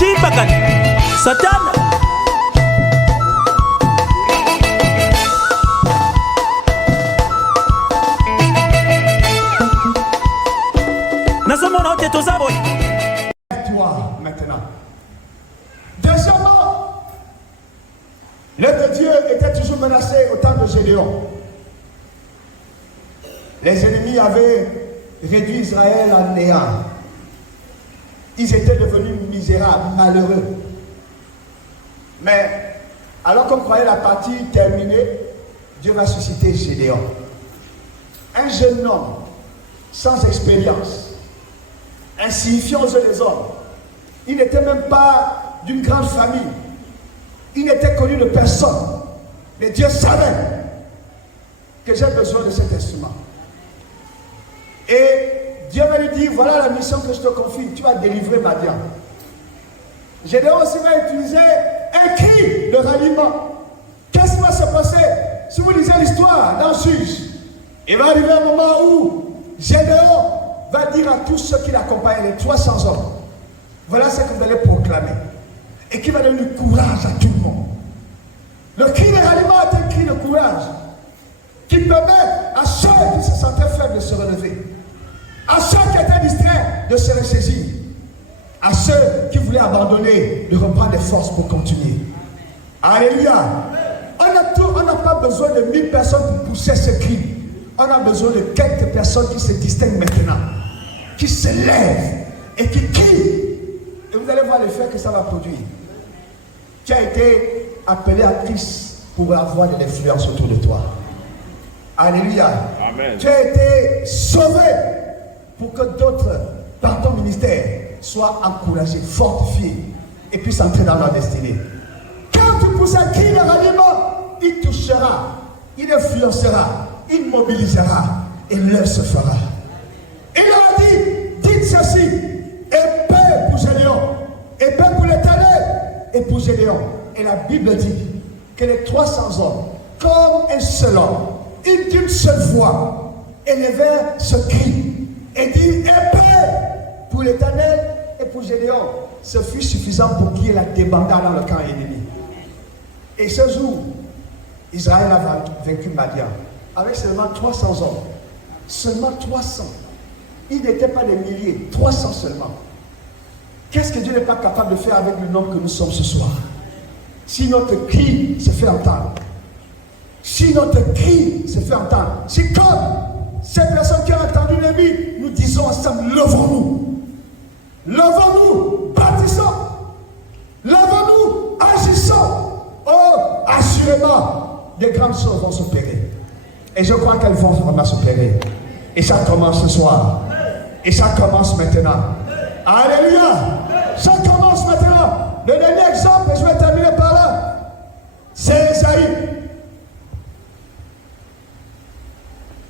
Chimbakani Satan Nasomona ote tozaboy. Toi maintenant. Deuxièmement, l'œuvre de Dieu était toujours menacé au temps de Gédéon. Les ennemis avaient réduit Israël en néant. Ils étaient devenus misérables, malheureux. Mais alors qu'on croyait la partie terminée, Dieu va susciter Gédéon. Un jeune homme sans expérience, insignifiant aux yeux des hommes. Il n'était même pas d'une grande famille. Il n'était connu de personne. Mais Dieu savait que j'ai besoin de cet instrument. Et Dieu va lui dire, voilà la mission que je te confie. Tu vas délivrer Madian. Gédéon aussi va utiliser un cri de ralliement. Qu'est-ce qui va se passer? Si vous lisez l'histoire dans Juge, il va arriver un moment où Gédéon va dire à tous ceux qui l'accompagnent, les 300 hommes, voilà ce que vous allez proclamer. Et qui va donner du courage à tout le monde. Le cri de ralliement est un cri de courage qui permet à ceux qui se sentaient faibles de se relever, à ceux qui étaient distraits de se ressaisir, à ceux qui voulaient abandonner de reprendre des forces pour continuer. Alléluia. On n'a pas besoin de 1000 personnes pour pousser ce cri. On a besoin de quelques personnes qui se distinguent maintenant, qui se lèvent et qui crient. Et vous allez voir l'effet que ça va produire. Tu as été appelé à Christ pour avoir de l'influence autour de toi. Alléluia. Amen. Tu as été sauvé pour que d'autres, dans ton ministère, soient encouragés, fortifiés et puissent entrer dans leur destinée. Quand tu pousses un cri de ralliement, il touchera, il influencera, il mobilisera et l'œuvre se fera. Il leur a dit, dites ceci, épée pour Gédéon, épée pour l'Éternel et pour Gédéon. Et la Bible dit que les 300 hommes, comme un seul homme, une d'une seule voix, élevèrent ce cri et dit, épée pour l'Éternel et pour Gédéon. Ce fut suffisant pour qu'il y ait la débandade dans le camp ennemi. Et ce jour, Israël a vaincu Madian avec seulement 300 hommes. Seulement 300. Ils n'étaient pas des milliers, 300 seulement. Qu'est-ce que Dieu n'est pas capable de faire avec le nombre que nous sommes ce soir? Si notre cri se fait entendre, si notre cri se fait entendre, c'est comme ces personnes qui ont entendu l'ennemi, nous disons ensemble, levons-nous. Levons-nous, bâtissons. Levons-nous, agissons. Oh, assurément, des grandes choses vont s'opérer. Et je crois qu'elles vont vraiment s'opérer. Et ça commence ce soir. Et ça commence maintenant. Alléluia. Ça commence maintenant. Le dernier exemple, et je vais terminer par là, c'est Ésaïe.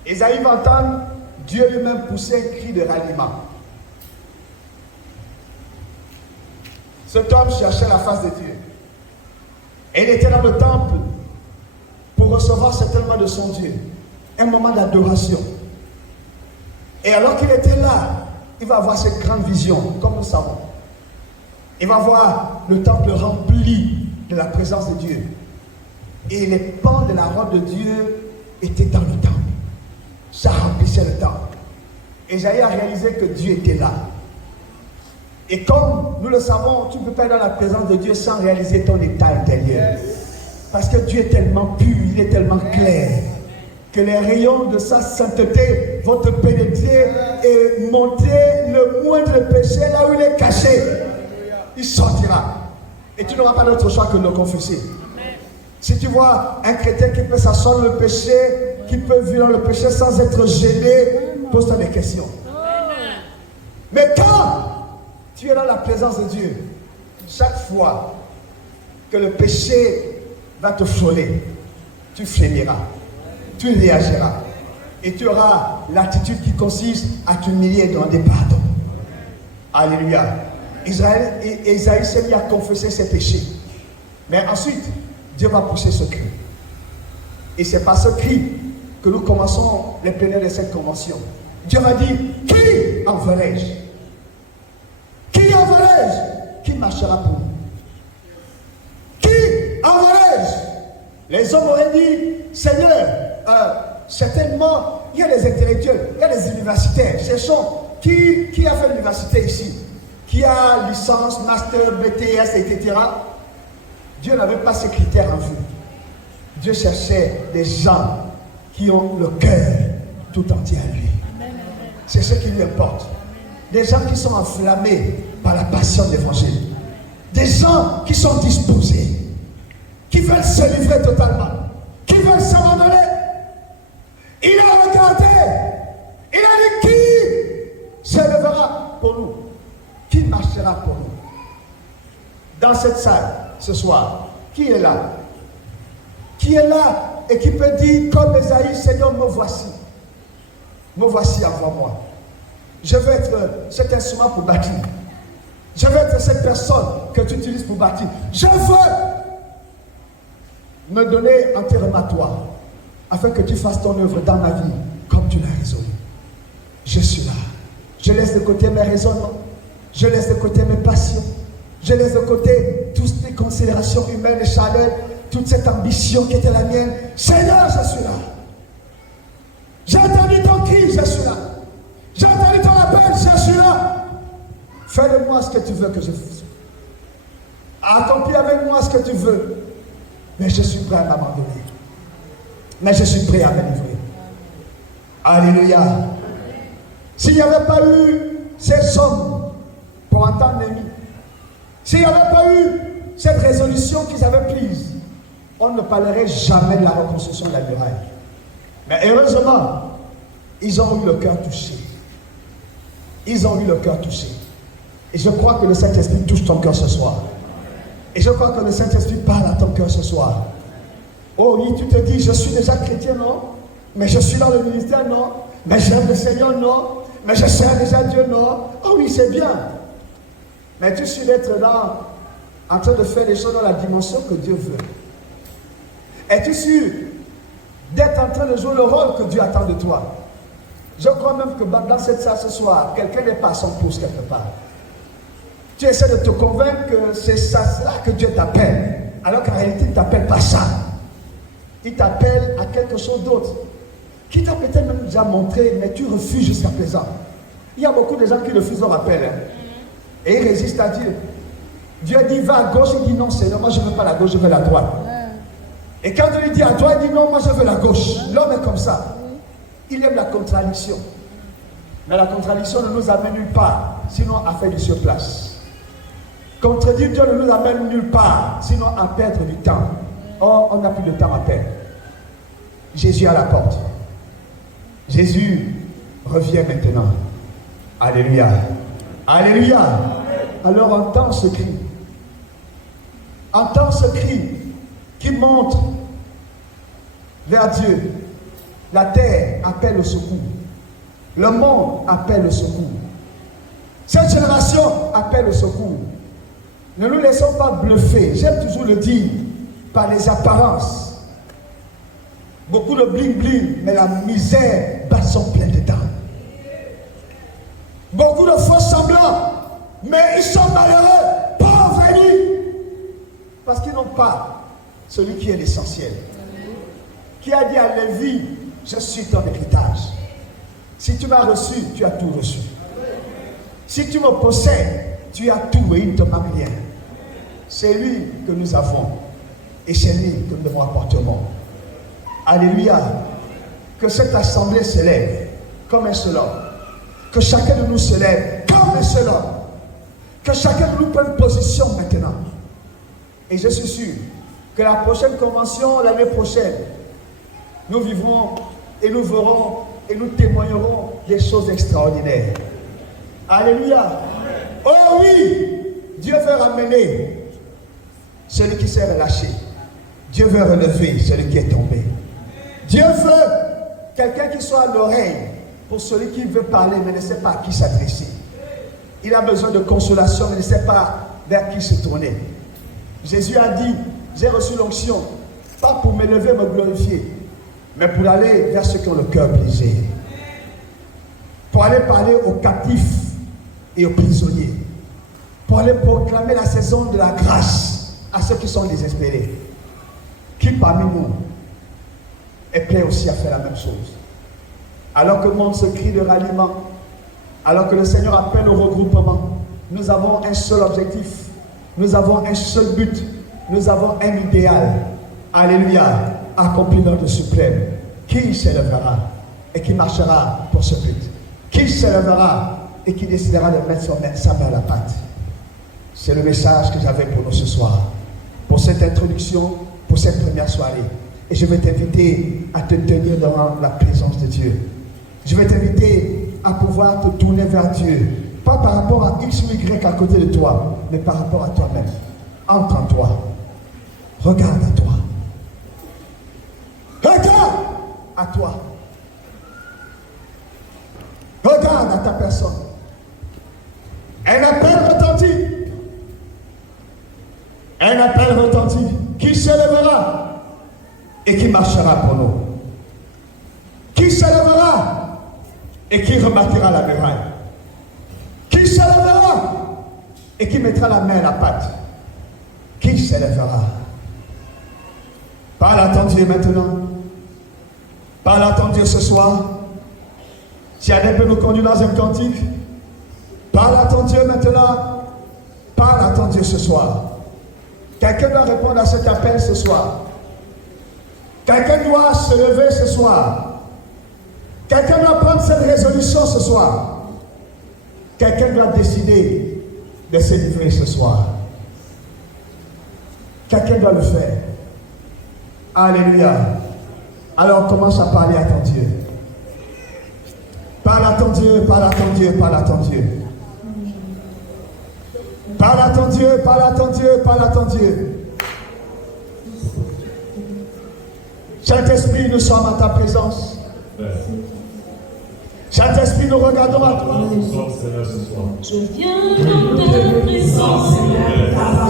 Ésaïe va entendre Dieu lui-même pousser un cri de ralliement. Cet homme cherchait la face de Dieu. Et il était dans le temple pour recevoir certainement de son Dieu un moment d'adoration. Et alors qu'il était là, il va avoir cette grande vision, comme nous savons. Il va voir le temple rempli de la présence de Dieu. Et les pans de la robe de Dieu étaient dans le temple. Ça remplissait le temple. Ésaïe a réalisé que Dieu était là. Et comme nous le savons, tu ne peux pas être dans la présence de Dieu sans réaliser ton état intérieur. Parce que Dieu est tellement pur, il est tellement clair, que les rayons de sa sainteté vont te pénétrer et montrer le moindre péché là où il est caché. Il sortira. Et tu n'auras pas d'autre choix que de le confesser. Si tu vois un chrétien qui peut s'asseoir dans le péché, qui peut vivre dans le péché sans être gêné, pose-toi des questions. Mais quand tu es dans la présence de Dieu, chaque fois que le péché va te frôler, tu frémiras, tu réagiras et tu auras l'attitude qui consiste à t'humilier et demander pardon. Alléluia. Isaïe s'est mis à confesser ses péchés. Mais ensuite, Dieu va pousser ce cri. Et c'est par ce cri que nous commençons les plénières de cette convention. Dieu va dire, qui enverrai-je? Qui enverrai-je? Qui marchera pour nous? Qui enverrai-je? Les hommes auraient dit, Seigneur, certainement, il y a des intellectuels, il y a des universitaires. Cherchons qui a fait l'université ici, qui a licence, master, BTS, etc. Dieu n'avait pas ces critères en vue. Dieu cherchait des gens qui ont le cœur tout entier à lui. C'est ce qui lui importe. Des gens qui sont enflammés par la passion de l'évangile. Des gens qui sont disposés, qui veulent se livrer totalement, qui veulent s'abandonner. Il a regardé, il a dit qui se lèvera pour nous, qui marchera pour nous. Dans cette salle, ce soir, qui est là? Qui est là et qui peut dire comme Esaïe, Seigneur, me voici avant moi. Je veux être cet instrument pour bâtir. Je veux être cette personne que tu utilises pour bâtir. Je veux me donner entièrement à toi, afin que tu fasses ton œuvre dans ma vie, comme tu l'as résolu. Je suis là. Je laisse de côté mes raisonnements. Je laisse de côté mes passions. Je laisse de côté toutes les considérations humaines et charnelles, toute cette ambition qui était la mienne. Seigneur, je suis là. J'ai entendu ton cri, je suis là. J'ai entendu ton appel, je suis là. Fais de moi ce que tu veux que je fasse. Accomplis avec moi ce que tu veux. Mais je suis prêt à m'abandonner. Mais je suis prêt à me livrer. Alléluia. S'il n'y avait pas eu ces hommes pour entendre Néhémie, s'il n'y avait pas eu cette résolution qu'ils avaient prise, on ne parlerait jamais de la reconstruction de la muraille. Mais heureusement, ils ont eu le cœur touché. Ils ont eu le cœur touché. Et je crois que le Saint-Esprit touche ton cœur ce soir. Et je crois que le Saint-Esprit parle à ton cœur ce soir. Oh oui, tu te dis, je suis déjà chrétien, non? Mais je suis dans le ministère, non? Mais j'aime le Seigneur, non? Mais je sers déjà Dieu, non? Oh oui, c'est bien. Mais tu suis d'être là, en train de faire les choses dans la dimension que Dieu veut. Es-tu sûr d'être en train de jouer le rôle que Dieu attend de toi? Je crois même que dans cette salle ce soir, quelqu'un n'est pas à son pouce quelque part. Tu essaies de te convaincre que c'est ça que Dieu t'appelle. Alors qu'en réalité, il ne t'appelle pas ça. Il t'appelle à quelque chose d'autre. Qui t'a peut-être même déjà montré, mais tu refuses jusqu'à présent. Il y a beaucoup de gens qui refusent leur appel. Et ils résistent à Dieu. Dieu dit, va à gauche, il dit non, Seigneur, moi je ne veux pas la gauche, je veux la droite. Et quand Dieu lui dit à toi, il dit non, moi je veux la gauche. L'homme est comme ça. Il aime la contradiction. Mais la contradiction ne nous amène nulle part, sinon à faire du surplace. Contredire Dieu ne nous amène nulle part, sinon à perdre du temps. Or, on n'a plus de temps à perdre. Jésus à la porte. Jésus revient maintenant. Alléluia. Alléluia. Alors entends ce cri. Entends ce cri qui montre vers Dieu. La terre appelle au secours. Le monde appelle au secours. Cette génération appelle au secours. Ne nous laissons pas bluffer. J'aime toujours le dire par les apparences. Beaucoup de bling bling, mais la misère bat son plein dedans. Beaucoup de faux semblants, mais ils sont malheureux, pauvres et nus, parce qu'ils n'ont pas celui qui est l'essentiel. Qui a dit à Lévi, je suis ton héritage. Si tu m'as reçu, tu as tout reçu. Si tu me possèdes, tu as tout et il ne te manque rien. C'est lui que nous avons et c'est lui que nous devons apporter au monde. Alléluia. Que cette assemblée se lève comme un seul homme. Que chacun de nous se lève comme un seul homme. Que chacun de nous prenne position maintenant. Et je suis sûr que la prochaine convention, l'année prochaine, nous vivrons et nous verrons et nous témoignerons des choses extraordinaires. Alléluia. Oh oui, Dieu veut ramener celui qui s'est relâché. Dieu veut relever celui qui est tombé. Dieu veut quelqu'un qui soit à l'oreille pour celui qui veut parler mais ne sait pas à qui s'adresser. Il a besoin de consolation mais ne sait pas vers qui se tourner. Jésus a dit, j'ai reçu l'onction, pas pour m'élever, me glorifier, mais pour aller vers ceux qui ont le cœur brisé. Pour aller parler aux captifs et aux prisonniers. pour aller proclamer la saison de la grâce à ceux qui sont désespérés. Qui parmi nous est prêt aussi à faire la même chose? Alors que le monde se crie de ralliement, alors que le Seigneur appelle au regroupement, nous avons un seul objectif, nous avons un seul but, nous avons un idéal. Alléluia, accomplir notre suprême. Qui s'élèvera et qui marchera pour ce but? Qui s'élèvera et qui décidera de mettre sa main à la pâte? C'est le message que j'avais pour nous ce soir, pour cette introduction, pour cette première soirée. Et je vais t'inviter à te tenir devant la présence de Dieu. Je vais t'inviter à pouvoir te tourner vers Dieu. Pas par rapport à X ou Y à côté de toi, mais par rapport à toi-même. Entre en toi. Regarde à toi. Regarde à toi. Regarde à ta personne. Un appel retentit. Un appel retentit. Qui s'élèvera et qui marchera pour nous? Qui s'élèvera et qui remarquera la muraille? Qui s'élèvera et qui mettra la main à la pâte? Qui s'élèvera? Parle à ton Dieu maintenant. Parle à ton Dieu ce soir. Si Adèle peut nous conduire dans un cantique, parle à ton Dieu maintenant. Parle à ton Dieu ce soir. Quelqu'un doit répondre à cet appel ce soir. Quelqu'un doit se lever ce soir. Quelqu'un doit prendre cette résolution ce soir. Quelqu'un doit décider de se livrer ce soir. Quelqu'un doit le faire. Alléluia. Alors commence à parler à ton Dieu. Parle à ton Dieu, parle à ton Dieu, parle à ton Dieu. Parle à ton Dieu, parle à ton Dieu, parle à ton Dieu. Saint-Esprit, nous sommes à ta présence. Saint-Esprit, nous regardons à toi. Je viens dans ta présence.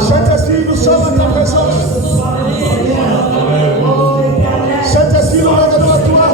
Saint-Esprit, nous sommes à ta présence. Saint-Esprit, nous regardons à toi.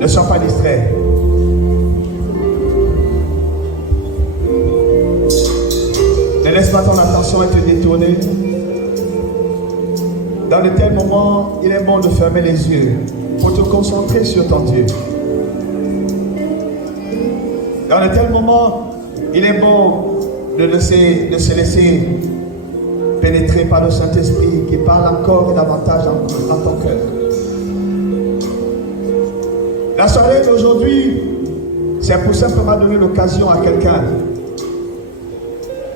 Ne sois pas distrait. Ne laisse pas ton attention être détournée. Dans de tels moments, il est bon de fermer les yeux pour te concentrer sur ton Dieu. Dans de tels moments, Il est bon de se laisser pénétrer par le Saint-Esprit qui parle encore et davantage en ton cœur. La soirée d'aujourd'hui, c'est pour simplement donner l'occasion à quelqu'un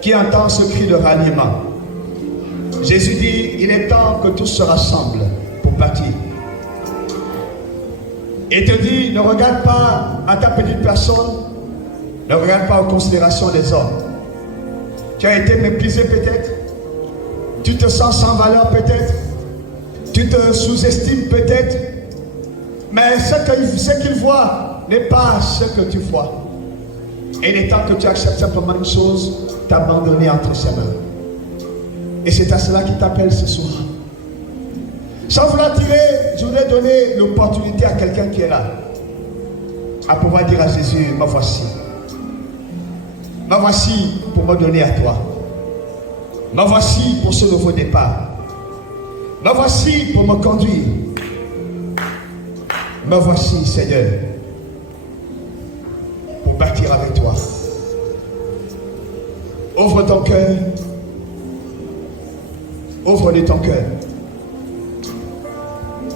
qui entend ce cri de ralliement. Jésus dit, il est temps que tous se rassemblent pour partir. Et te dit, ne regarde pas à ta petite personne, ne regarde pas aux considérations des hommes. Tu as été méprisé peut-être, tu te sens sans valeur peut-être, tu te sous-estimes peut-être, mais ce qu'il voit n'est pas ce que tu vois. Et il est temps que tu acceptes simplement une chose, t'abandonner entre ses mains. Et c'est à cela qu'il t'appelle ce soir. Sans vouloir tirer, je voudrais donner l'opportunité à quelqu'un qui est là, à pouvoir dire à Jésus, me voici. Me voici pour me donner à toi. Me voici pour ce nouveau départ. Me voici pour me conduire. Me voici, Seigneur, pour partir avec toi. Ouvre ton cœur. Ouvre-lui ton cœur.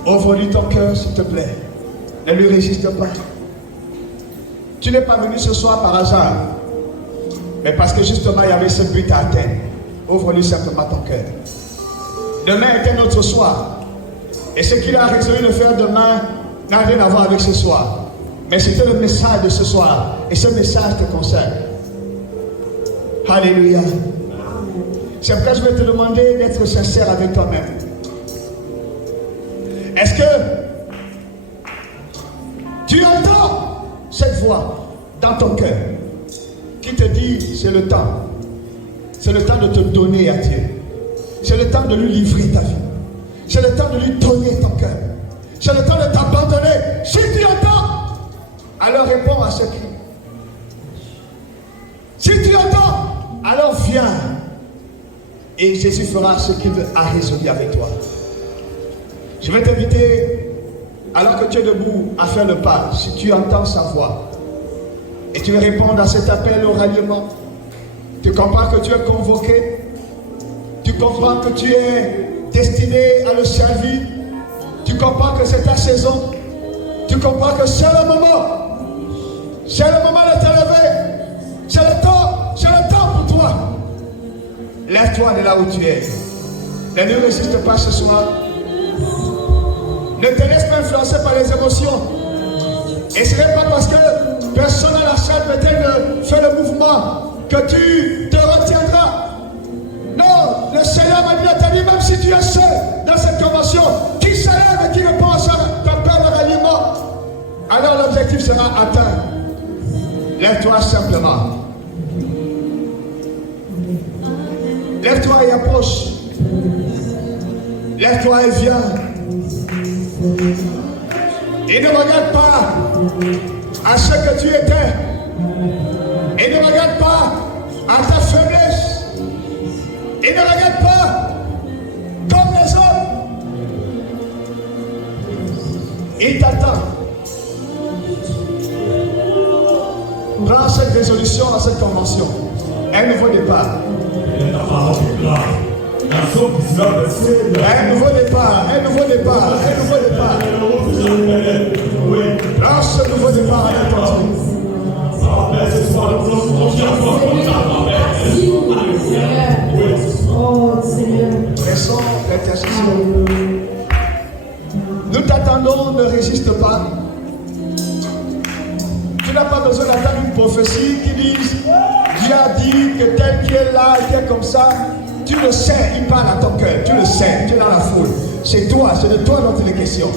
Ouvre-lui ton cœur, s'il te plaît. Ne lui résiste pas. Tu n'es pas venu ce soir par hasard, mais parce que justement il y avait ce but à atteindre. Ouvre-lui simplement ton cœur. Demain est un autre soir. Et ce qu'il a résolu de faire demain n'a rien à voir avec ce soir. Mais c'était le message de ce soir. Et ce message te concerne. Alléluia. C'est pourquoi je vais te demander d'être sincère avec toi-même. Est-ce que tu entends cette voix dans ton cœur qui te dit c'est le temps. C'est le temps de te donner à Dieu. C'est le temps de lui livrer ta vie. C'est le temps de lui donner ton cœur. C'est le temps de t'abandonner. Si tu entends, alors réponds à ce cri. Si tu entends, alors viens. Et Jésus fera ce qu'il a résolu avec toi. Je vais t'inviter, alors que tu es debout, à faire le pas. Si tu entends sa voix, et tu veux répondre à cet appel au ralliement, tu comprends que tu es convoqué, tu comprends que tu es destiné à le servir, tu comprends que c'est ta saison, tu comprends que c'est le moment de te lever, c'est le temps pour toi. Lève-toi de là où tu es. Ne résiste pas ce soir. Ne te laisse pas influencer par les émotions. Et ce n'est pas parce que personne à la salle peut-être fait le mouvement que tu te retiendras. Non, le Seigneur m'a dit, même si tu es seul dans cette convention, qui se lève et qui répond à t'appelle le ralliement, alors l'objectif sera atteint. Lève-toi simplement. Lève-toi et approche. Lève-toi et viens. Et ne regarde pas à ce que tu étais. Et ne regarde pas à ta faiblesse. Et ne regarde pas comme les hommes. Il t'attend. Prends cette résolution à cette convention. Un nouveau départ. Un nouveau départ, un nouveau départ, un nouveau départ. Prends ce nouveau départ avec toi. Laissons l'intercession. Nous t'attendons, ne résiste pas. Tu n'as pas besoin d'attendre une prophétie qui dise Dieu a dit que tel qui est là, qui est comme ça. Tu le sais, il parle à ton cœur, tu le sais, tu es dans la foule. C'est toi, c'est de toi dont il est question.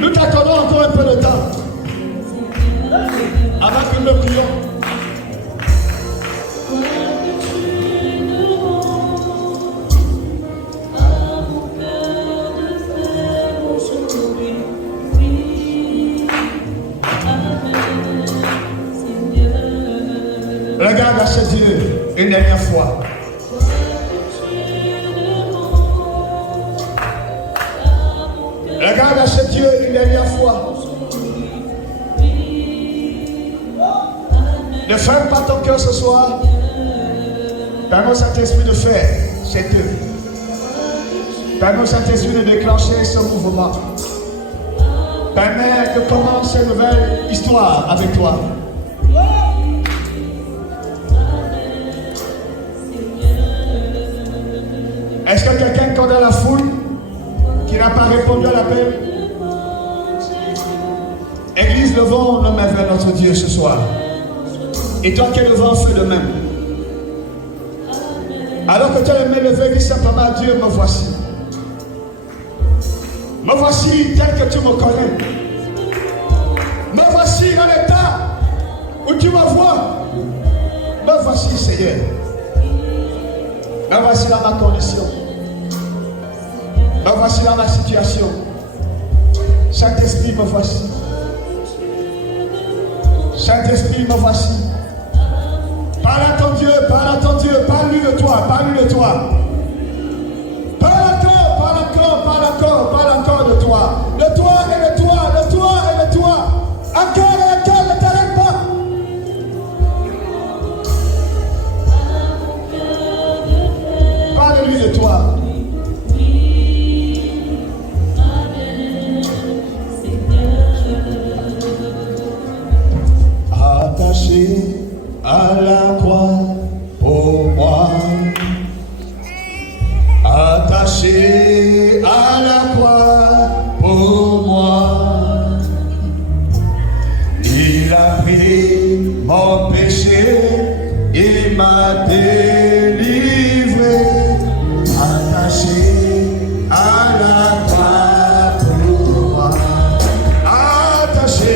Nous t'accordons encore un peu de temps avant que nous prions. Regarde à ses yeux une dernière fois. ce Dieu une dernière fois. Ne ferme pas ton cœur ce soir. Permets au Saint-Esprit de faire cette œuvre. Permets au Saint-Esprit de déclencher ce mouvement. Permets de commencer une nouvelle histoire avec toi. Est-ce que quelqu'un qui est dans la foule qui n'a pas répondu à l'appel? Église, levons nos mains vers notre Dieu ce soir. Et toi qui es devant, fais de même. Alors que tu as les mains levées, dis simplement à Dieu, me voici. Me voici tel que tu me connais. Me voici dans l'état où tu me vois. Me voici, Seigneur. Me voici dans ma condition. Me voici dans ma situation. Saint-Esprit, me voici. Saint-Esprit, me voici. Parle à ton Dieu, parle à ton Dieu, parle-lui de toi, parle-lui de toi. Parle encore, parle encore, parle encore, parle encore de toi. De toi et de toi, de toi et de toi. Encore et encore, ne t'arrête pas. Parle-lui de toi. Attaché à la croix pour moi, attaché à la croix pour moi, il a pris mon péché, il m'a délivré, attaché à la croix pour moi, attaché.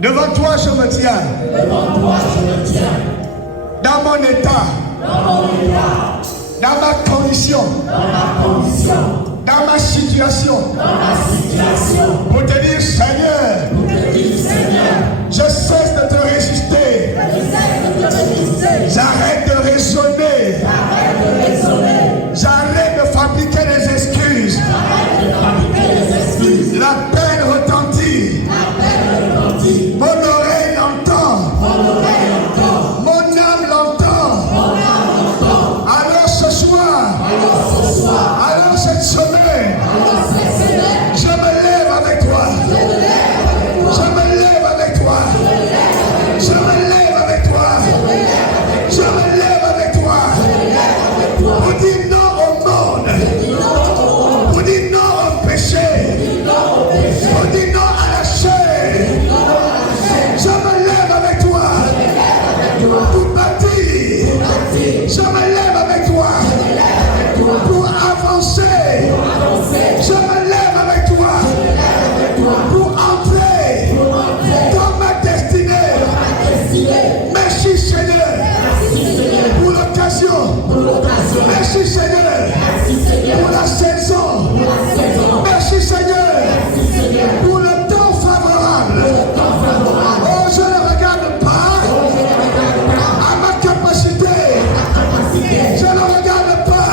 Devant toi, je me tiens. Dans mon état. Dans ma condition. Dans ma situation. Pour te dire, Seigneur, je cesse de te résister. J'arrête de raisonner. J'arrête de fabriquer des excuses. La peine retentit. Mon oreille l'entend. Mon âme l'entend. Alors ce soir, alors cette semaine, je me lève avec toi. Je me lève avec toi. Je me lève avec toi. Je me lève avec toi. Pour dire non au monde. Pour dire non au péché. Pour dire non à la chair. Je me lève avec toi. Pour bâtir. Je me lève avec toi. Pour avancer. Je me lève avec toi. Pour entrer dans ma destinée. Merci Seigneur pour l'occasion. Merci Seigneur pour la saison. Merci Seigneur pour le temps favorable. Oh, je ne regarde pas à ma capacité. Je ne regarde pas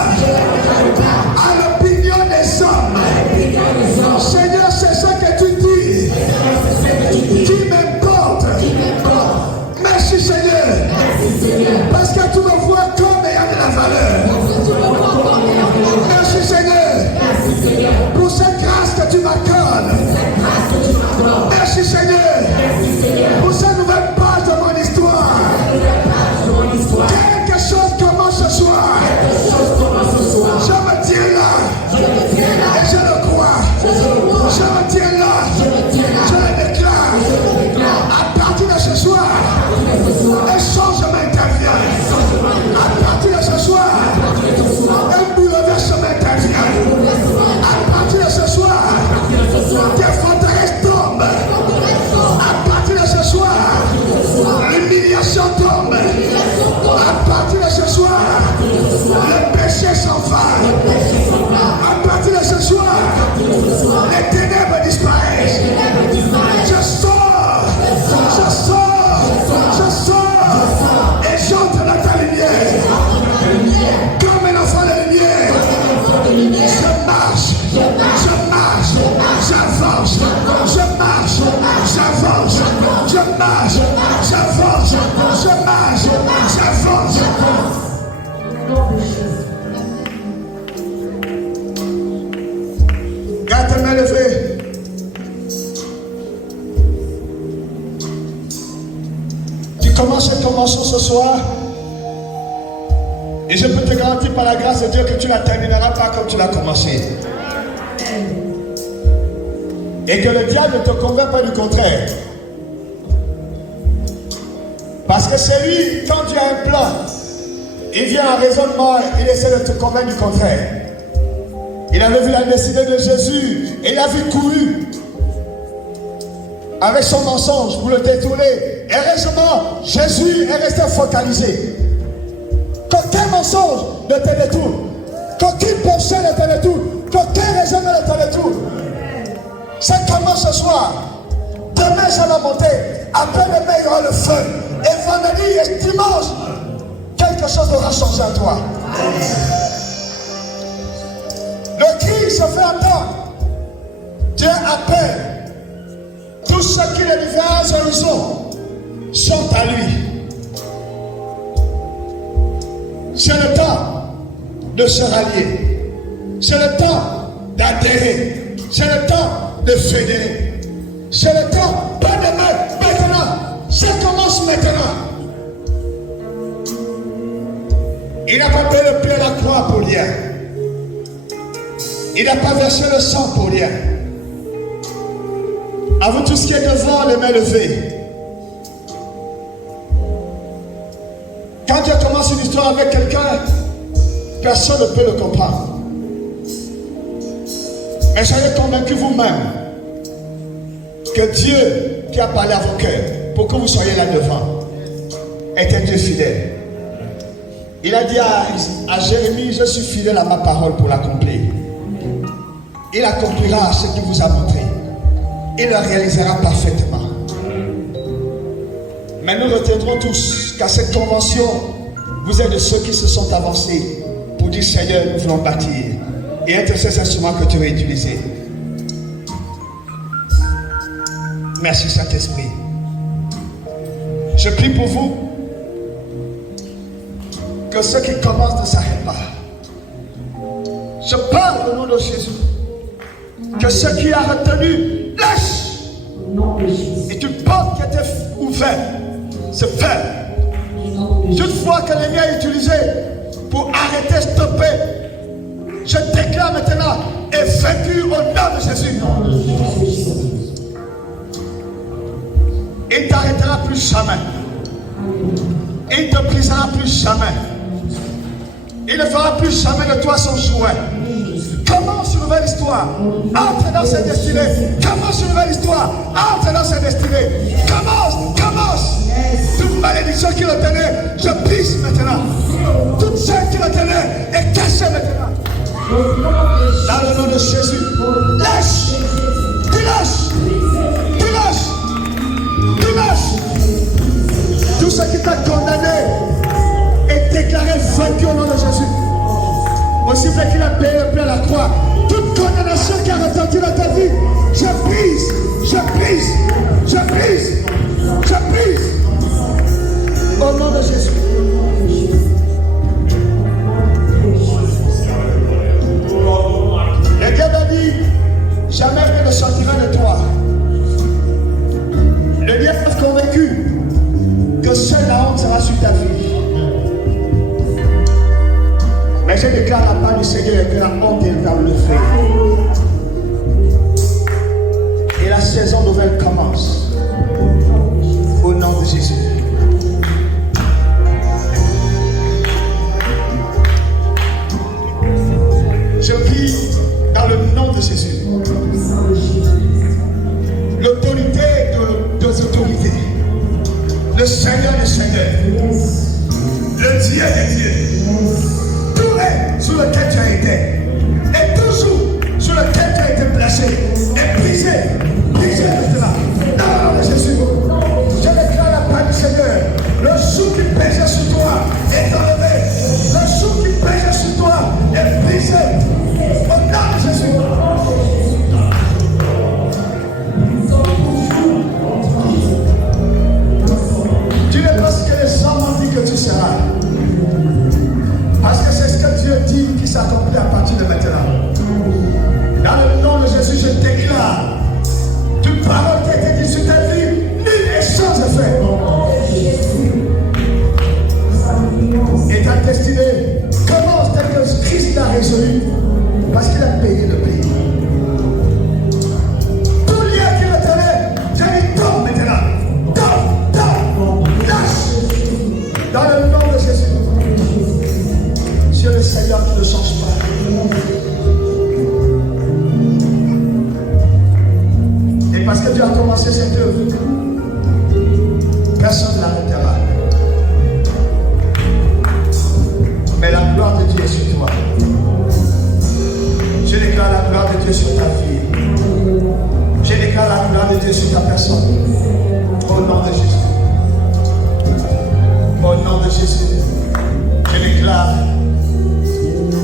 à l'opinion des hommes. Seigneur, c'est ça que tu dis qui m'importe. Merci Seigneur, parce que tu me vois comme ayant de la valeur. Merci Seigneur pour cette grâce que tu m'accordes. Merci Seigneur pour cette nouvelle page de mon histoire. Quelque chose commence ce soir. Je me tiens là et je le crois. Je me tiens là, je le déclare. À partir de ce soir, un changement intervient. À partir de ce soir, un bouleversement intervient. À partir de ce soir, des forteresses tombent. À partir de ce soir, l'humiliation tombe. À partir de ce soir, le péché s'en va. À partir de ce soir, les ténèbres disparaissent. Je sors, je sors, je sors, et j'entre dans ta lumière. Comme un enfant de lumière, je marche, j'avance, je marche, j'avance, je marche, j'avance, je marche, j'avance. Garde tes mains levées. Tu commences et commençons ce soir. Et je peux te garantir par la grâce de Dieu que tu ne la termineras pas comme tu l'as commencé. Et que le diable ne te convainc pas du contraire. Parce que c'est lui, quand tu as un plan, il vient en raisonnement, il essaie de te convaincre du contraire. Il avait vu la destinée de Jésus et il a vu couru avec son mensonge pour le détourner. Heureusement, Jésus est resté focalisé. Qu'aucun mensonge ne te détourne, qu'aucune pensée ne te détourne, qu'aucun raisonnement ne te détourne. C'est comment ce soir. Demain, ça va monter. Après demain, il y aura le feu. Et vendredi et dimanche, quelque chose aura changé en toi. Le cri se fait entendre. Dieu appelle. Tous ceux qui les différents horizons sont à lui. C'est le temps de se rallier. C'est le temps d'adhérer. C'est le temps de fédérer. C'est le temps, pas demain, maintenant. Ça commence maintenant. Il n'a pas pris le pied à la croix pour rien. Il n'a pas versé le sang pour rien. À vous tous qui êtes devant, les mains levées. Quand Dieu commence une histoire avec quelqu'un, personne ne peut le comprendre. Mais soyez convaincus vous-même que Dieu qui a parlé à vos cœurs pour que vous soyez là devant est un Dieu fidèle. Il a dit à Jérémie, je suis fidèle à ma parole pour l'accomplir. Il accomplira ce qu'il vous a montré. Il le réalisera parfaitement. Mais nous retiendrons tous qu'à cette convention, vous êtes de ceux qui se sont avancés pour dire Seigneur, nous voulons bâtir et être ces instruments que tu vas utiliser. Merci Saint-Esprit. Je prie pour vous que ceux qui commencent ne s'arrêtent pas. Je parle au nom de Jésus. Que ce qui a retenu, lâche. Et toute porte qui était ouverte se ferme. Toute fois que l'ennemi a utilisé pour arrêter, stopper, je déclare maintenant, est vaincu au nom de Jésus. Il ne t'arrêtera plus jamais. Il ne te brisera plus jamais. Il ne fera plus jamais de toi son jouet. Commence une nouvelle histoire. Entre dans cette destinée. Commence une nouvelle histoire. Entre dans cette destinée. Commence. Toute malédiction qui le tenait, je brise maintenant. Toute chaîne qui le tenait est cachée maintenant. Dans le nom de Jésus. Lâche. Tu lâches. Tout ce qui t'a condamné est déclaré vaincu au nom de Jésus. Aussi fait qu'il a payé le prix à la croix. Toute condamnation qui a retenti dans ta vie, je brise. Au nom de Jésus. Le diable a dit, jamais rien ne sortira de toi. Le diable est convaincu que seule la honte sera sur ta vie. Mais je déclare la part du Seigneur que la honte est dans le feu. Et la saison nouvelle commence. Au nom de Jésus. Je prie dans le nom de Jésus. L'autorité des autorités. Le Seigneur des Seigneurs. Le Dieu des dieux. Tout est sur lequel tu as été. Et toujours sur lequel tu as été placé. Et brisé maintenant. Dans le nom de Jésus. Je déclare la paix du Seigneur. Le joug qui pesait sur toi est enlevé. Le joug qui pesait sur toi est brisé. Au nom de Jésus. Tu n'es pas ce que les hommes ont dit que tu seras. Parce que c'est ce que Dieu dit qui s'accomplit à partir de maintenant. Dans le nom de Jésus, je déclare toute parole qui a été dite sur ta vie, nulle et sans effet. Et ta destinée commence tel que Christ l'a résolu, parce qu'il a payé le prix. Tout lien qui le tenait, je dis tombe maintenant. Tombe, lâche. Dans le nom de Jésus. Dieu le Seigneur qui ne change pas. Et parce que Dieu a commencé cette œuvre, personne ne l'arrêtera. Mais la gloire de Dieu est sur toi. Je déclare la gloire de Dieu sur ta vie. Je déclare la gloire de Dieu sur ta personne. Au nom de Jésus. Au nom de Jésus. Je déclare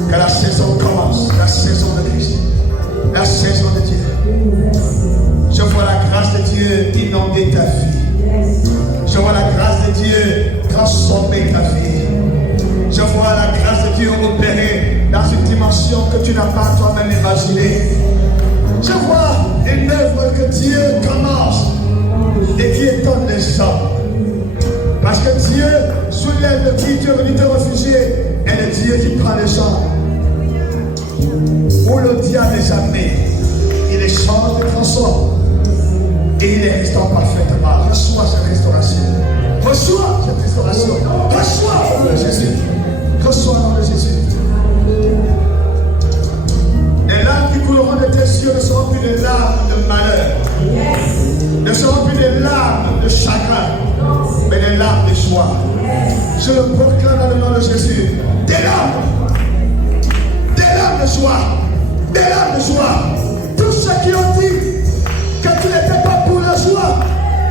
que la saison commence, la saison de Christ, la saison de Dieu. Je vois la grâce de Dieu inonder ta vie. Je vois la grâce de Dieu transformer ta vie. Je vois la grâce de Dieu opérer dans une dimension que tu n'as pas toi-même imaginée. Je vois une œuvre que Dieu commence et qui étonne les gens. Parce que Dieu, sous l'aide de qui tu es venu te réfugier, est le Dieu qui prend les gens. Où le diable les amenés, il les change, les transforme et il les restaure parfaitement. Reçois cette restauration. Reçois cette restauration. Reçois au nom de Jésus. Reçois au nom de Jésus. Les larmes qui couleront de tes yeux ne seront plus des larmes de malheur. Ne seront plus des larmes Je le proclame dans le nom de Jésus. Des larmes de joie. Des larmes de joie. Tous ceux qui ont dit que tu n'étais pas pour la joie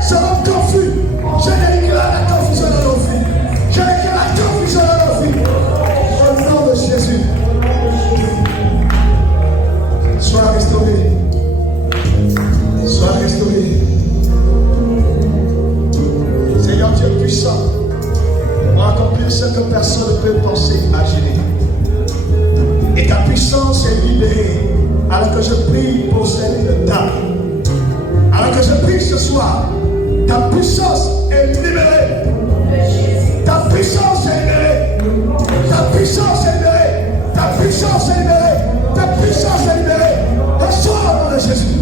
seront confus. Je déclare la confusion dans nos vies. Je déclare la confusion dans nos vies. Au nom de Jésus. Sois restauré. Sois restauré. Seigneur Dieu puissant, pour accomplir ce que personne ne peut penser, imaginer. Et ta puissance est libérée. Alors que je prie pour cette dame, alors que je prie ce soir, ta puissance est libérée. Ta puissance est libérée. Ta puissance est libérée. Ta puissance est libérée. Ta puissance est libérée. Reçois au nom de Jésus.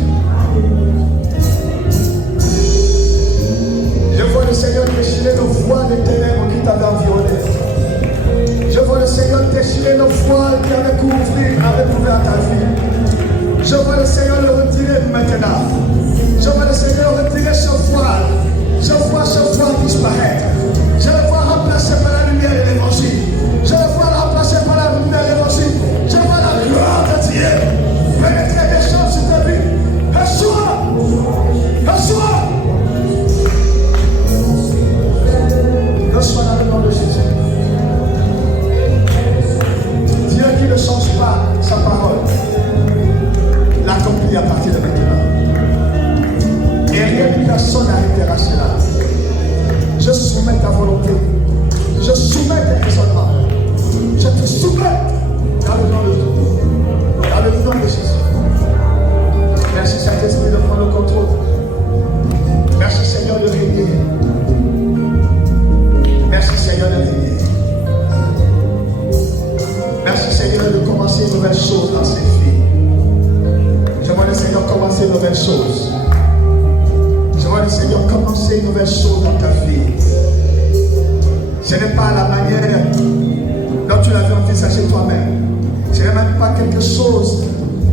Je vois le Seigneur déchirer nos voiles des ténèbres qui t'avaient environné. Je vois le Seigneur déchirer nos voiles qui avaient couvert ta vie. Je vois le Seigneur le retirer maintenant. Je vois le Seigneur retirer ce voile. Je vois ce voile disparaître. Je le vois remplacé par la lumière de l'évangile. Je le vois remplacé par la lumière de l'évangile. Je vois la gloire de Dieu pénétrer des choses sur ta vie. Reçois! Reçois! Reçois dans le nom de Jésus. Dieu qui ne change pas sa parole l'accomplit à partir de maintenant. Et rien ni personne n'arrêtera cela. Je soumets ta volonté. Je soumets tes raisonnements. Je te soumets dans le nom de Jésus. Dans le nom de Jésus. Merci Saint-Esprit de prendre le contrôle. Merci Seigneur de régner. Merci Seigneur de régner. Merci Seigneur de commencer une nouvelle chose dans ces filles. Je vois le Seigneur commencer une nouvelle chose. Je vois le Seigneur commencer une nouvelle chose dans ta vie. Ce n'est pas la manière dont tu l'avais envisagé toi-même. Ce n'est même pas quelque chose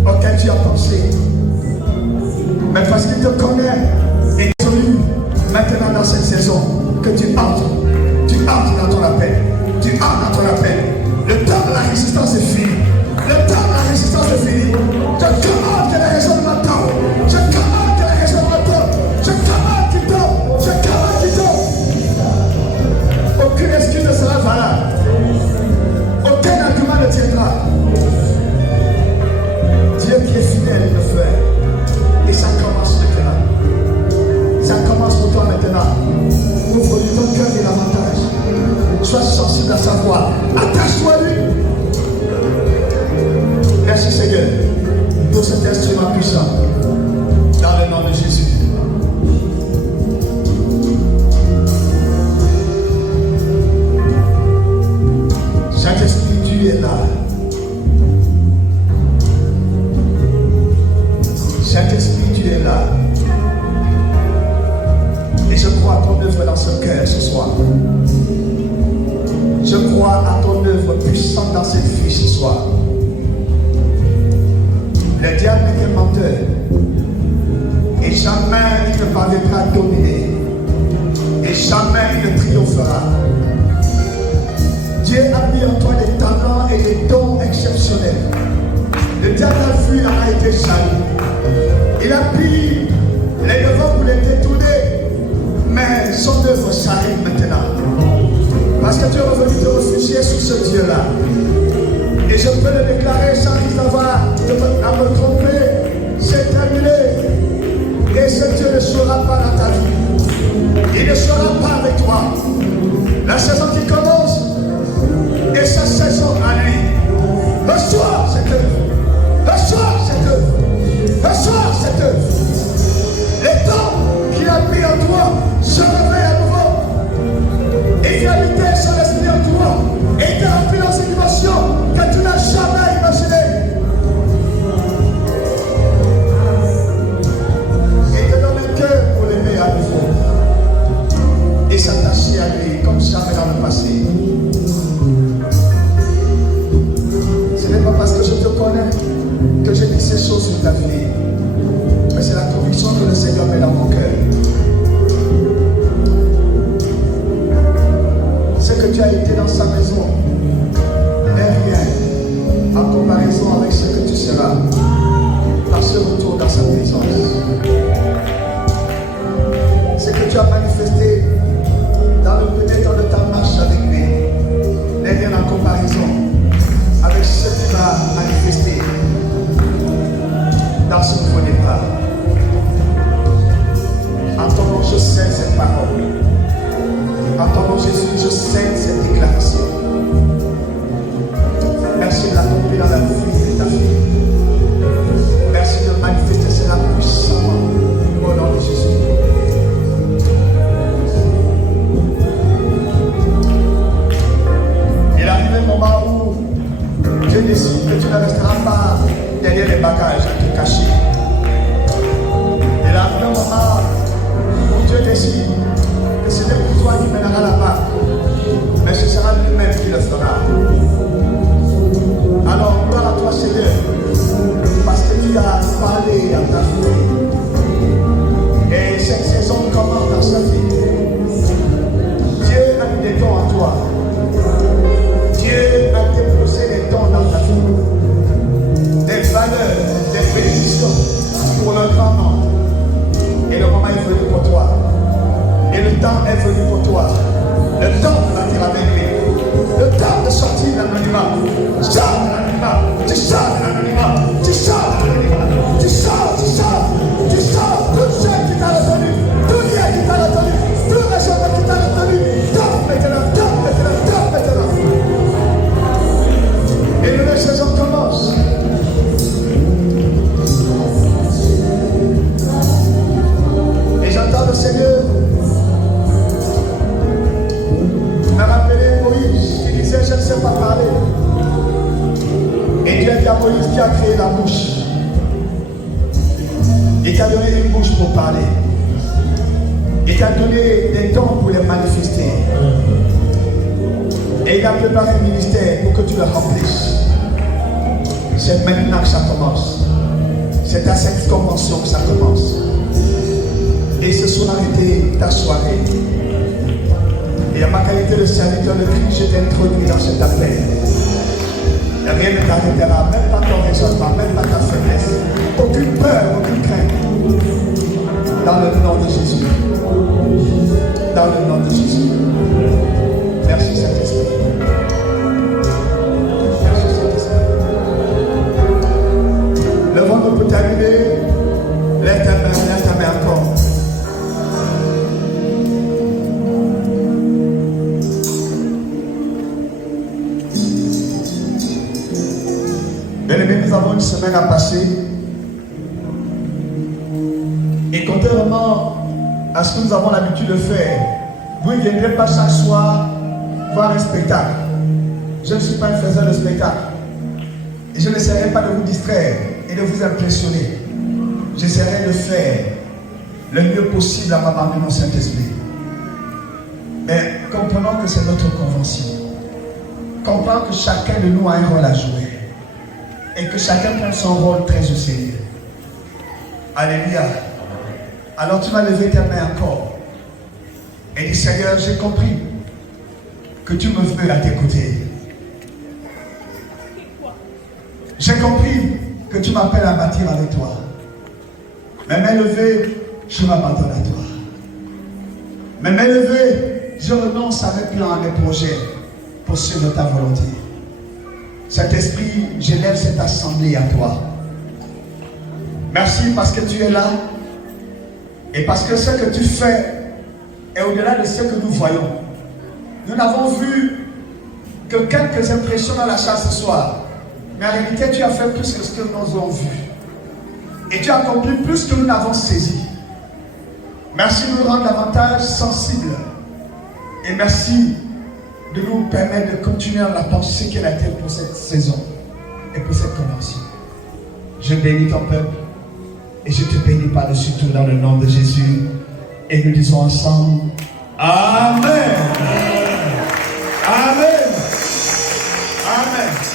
auquel tu as pensé. Mais parce qu'il te connaît et résolu maintenant dans cette saison que tu entres dans ton appel. Tu entres dans ton appel. Le temps de la résistance est fini. Le temps de la résistance est fini. Je commande que les raisonnements tombent. Je commande que les raisonnements tombent. Je commande qu'ils tombent. Je commande qu'ils tombent. Aucune excuse ne sera valable. Aucun argument ne tiendra. Dieu qui est fidèle le fait. Et ça commence maintenant. Ça commence pour toi maintenant. Ouvre-lui ton cœur et l'avantage. Sois sensible à sa voix. Attache-toi à lui. Merci Seigneur pour cet instrument puissant. Dans le nom de Jésus. Saint-Esprit, tu es là. Saint-Esprit, tu es là. Et je crois à ton œuvre dans ce cœur ce soir. Je crois à ton œuvre puissante dans cette vie ce soir. Le diable est un menteur. Et jamais il ne parviendra à dominer. Et jamais il ne triomphera. Dieu a mis en toi des talents et des dons exceptionnels. Le diable a vu, en a été jaloux. Il a pris les devants pour les détourner. Mais son œuvre s'arrête maintenant. Parce que tu es revenu te réfugier sur ce Dieu-là. Et je peux le déclarer sans avoir à me tromper. C'est terminé. Et ce Dieu ne sera pas dans ta vie. Il ne sera pas avec toi. La saison qui commence et sa saison à lui. Reçois cette œuvre. Reçois cette œuvre. Reçois cette œuvre. temps est venu pour toi. Le temps de bâtir avec lui. Le temps de sortir de l'anonymat. Sors de l'anonymat. Tu sors de l'anonymat. Tu sors de l'anonymat. Tu sors, tu sors, tu sors. Tout ce qui t'a retenu. Tout lien qui t'a retenu. Tout le chemin qui t'a retenu. Top maintenant, top maintenant, top maintenant. Et une nouvelle saison commence. Et j'entends le Seigneur me rappeler Moïse qui disait je ne sais pas parler. Et Dieu dit à Moïse qui a créé la bouche. Il t'a donné une bouche pour parler. Il t'a donné des dons pour les manifester. Et il a préparé un ministère pour que tu le remplisses. C'est maintenant que ça commence. C'est à cette convention que ça commence. Et ce soir était ta soirée. Et à ma qualité de serviteur de Christ, je t'ai introduit dans cet appel. Rien ne t'arrêtera, même pas ton raisonnement, même pas ta faiblesse. Aucune peur, aucune crainte. Dans le nom de Jésus. Dans le nom de Jésus. Merci Saint-Esprit. Merci Saint-Esprit. Le ventre peut terminer. Lève ta main encore. Bien-aimés, nous avons une semaine à passer. Et contrairement à ce que nous avons l'habitude de faire, vous ne viendrez pas chaque soir voir un spectacle. Je ne suis pas un faiseur de spectacle. Et je n'essaierai pas de vous distraire et de vous impressionner. J'essaierai de faire le mieux possible à m'abandonner au Saint-Esprit. Mais comprenons que c'est notre convention. Comprenons que chacun de nous a un rôle à jouer. Et que chacun prend son rôle très au sérieux. Alléluia. Alors tu vas lever ta main encore. Et dis Seigneur, j'ai compris que tu me veux à tes côtés. J'ai compris que tu m'appelles à bâtir avec toi. Mes mains levées, je m'abandonne à toi. Mes mains levées, je renonce à mes plans, à mes projets pour suivre ta volonté. Saint-Esprit, j'élève cette assemblée à toi. Merci parce que tu es là et parce que ce que tu fais est au-delà de ce que nous voyons. Nous n'avons vu que quelques impressions dans la chasse ce soir, mais en réalité tu as fait plus que ce que nous avons vu et tu as accompli plus que nous n'avons saisi. Merci de nous rendre davantage sensibles et merci de nous permettre de continuer à la pensée qu'elle a telle pour cette saison et pour cette convention. Je bénis ton peuple et je te bénis par-dessus tout dans le nom de Jésus. Et nous disons ensemble Amen. Amen. Amen.